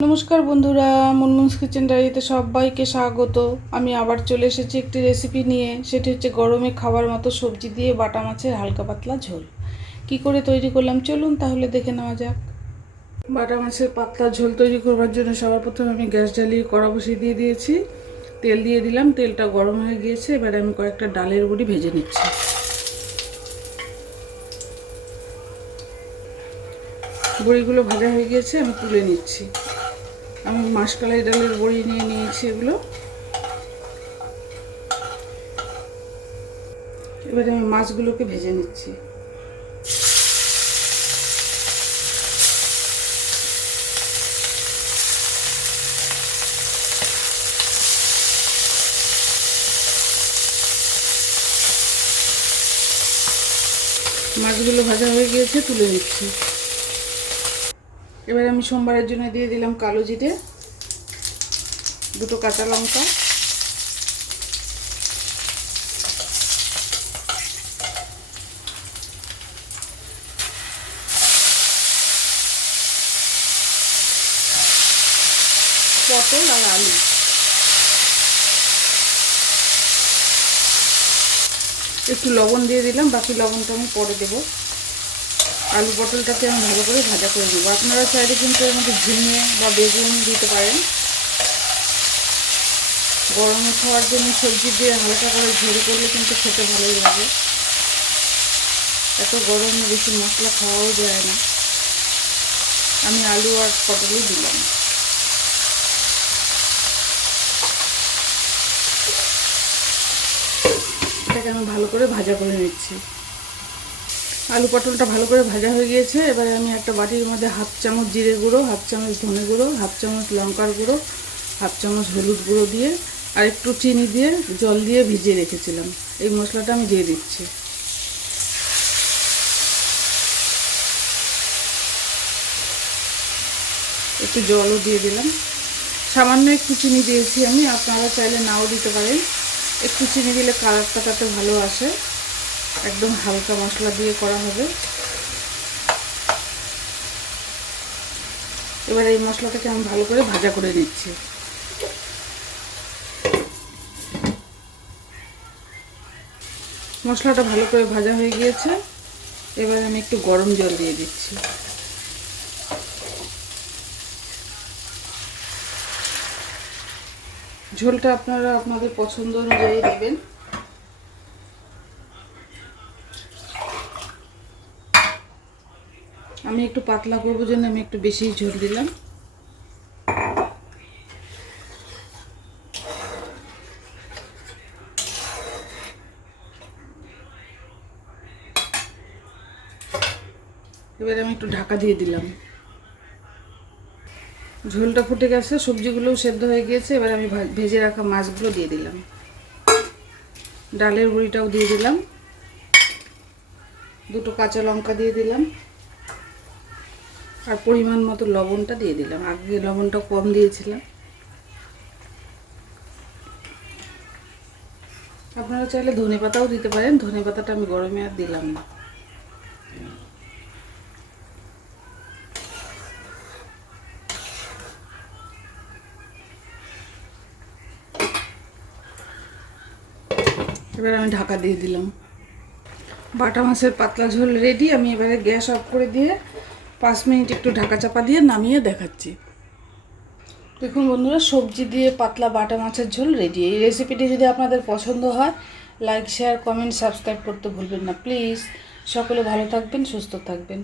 নমস্কার বন্ধুরা, মুনমুন্স কিচেন ডায়েরিতে সবাইকে স্বাগত। আমি আবার চলে এসেছি একটি রেসিপি নিয়ে। সেটি হচ্ছে গরমে খাবার মতো সবজি দিয়ে বাটা মাছের হালকা পাতলা ঝোল। কি করে তৈরি করলাম? চলুন তাহলে দেখে নেওয়া যাক। বাটা মাছের পাতলা ঝোল তৈরি করবার জন্য সবার প্রথমে আমি গ্যাস জ্বালিয়ে কড়া বসিয়ে দিয়ে দিয়েছি। তেল দিয়ে দিলাম। তেলটা গরম হয়ে গিয়েছে। এবারে আমি কয়েকটা ডালের বড়ি ভেজে নিচ্ছি। বড়িগুলো ভাজা হয়ে গিয়েছে। আমি তুলে নিচ্ছি। আমি মাসকালাই ডালের বড়ি নিয়ে নিয়েছি এগুলো। এবারে আমি মাছগুলোকে ভেজে নিচ্ছি। মাছগুলো ভাজা হয়ে গিয়েছে, তুলে নিচ্ছি। এবার আমি সোমবারের জন্য দিয়ে দিলাম কালো জিরে, দুটো কাঁচা লঙ্কা। পটল আর আলু। একটু লবণ দিয়ে দিলাম, বাকি লবণটা আমি পরে দেবো। আলু পটলটাকে আমি ভালো করে ভাজা করে নেব। আপনারা চাইলে কিন্তু এর মধ্যে ঝিঙে বা বেগুন দিতে পারেন। গরমে খাওয়ার জন্য সবজি দিয়ে হালকা করে ঝোল করলে কিন্তু খেতে ভালোই লাগে। এত গরমে, বেশি মশলা খাওয়াও যায় না। আমি আলু আর পটলই দিলাম। এটাকে আমি ভালো করে ভাজা করে নিচ্ছি। আলু পটলটা ভালো করে ভাজা হয়ে গিয়েছে। এবারে আমি একটা বাটির মধ্যে হাফ চামচ জিরে গুঁড়ো, হাফ চামচ ধনে গুঁড়ো, হাফ চামচ লঙ্কার গুঁড়ো, হাফ চামচ হলুদ গুঁড়ো দিয়ে আর একটু চিনি দিয়ে জল দিয়ে ভিজিয়ে রেখেছিলাম। এই মশলাটা আমি দিয়ে দিচ্ছি। একটু জলও দিয়ে দিলাম। সামান্য একটু চিনি দিয়েছি আমি। আপনারা চাইলে নাও দিতে পারেন। একটু চিনি দিলে কালারটা তাতে ভালো আসে। একদম হালকা মশলা দিয়ে করা হবে। এবার এই মশলাটাকে আমি ভালো করে ভাজা করে নিচ্ছি। মশলাটা ভালো করে ভাজা হয়ে গিয়েছে। এবার আমি একটু গরম জল দিয়ে দিচ্ছি। ঝোলটা আপনারা আপনাদের পছন্দ অনুযায়ী দেবেন। আমি একটু পাতলা করব জন্য আমি একটু বেশি ঝোল দিলাম। এবারে আমি একটু ঢাকা দিয়ে দিলাম। ঝোলটা ফুটে গেছে, সবজিগুলোও সেদ্ধ হয়ে গিয়েছে, এবার আমি ভেজে রাখা মাছগুলো দিয়ে দিলাম। ডালের গুঁড়িটাও দিয়ে দিলাম। দুটো কাঁচা লঙ্কা দিয়ে দিলাম। আর পরিমাণ মতো লবণটা দিয়ে দিলাম। আগে লবণটা কম দিয়েছিলাম। আপনারা চাইলে ধনে পাতাও দিতে পারেন। ধনে পাতাটা আমি গরমে আর দিলাম না। এবার আমি ঢাকা দিয়ে দিলাম। বাটা মাছের পাতলা ঝোল রেডি। আমি এবারে গ্যাস অফ করে দিয়ে পাঁচ মিনিট একটু ঢাকা চাপা দিয়ে নামিয়ে দেখাচ্ছি। দেখুন বন্ধুরা, সবজি দিয়ে পাতলা বাটা মাছের ঝোল রেডি এই রেসিপিটি যদি আপনাদের পছন্দ হয় লাইক শেয়ার কমেন্ট সাবস্ক্রাইব করতে ভুলবেন না। প্লিজ সকলে ভালো থাকবেন, সুস্থ থাকবেন।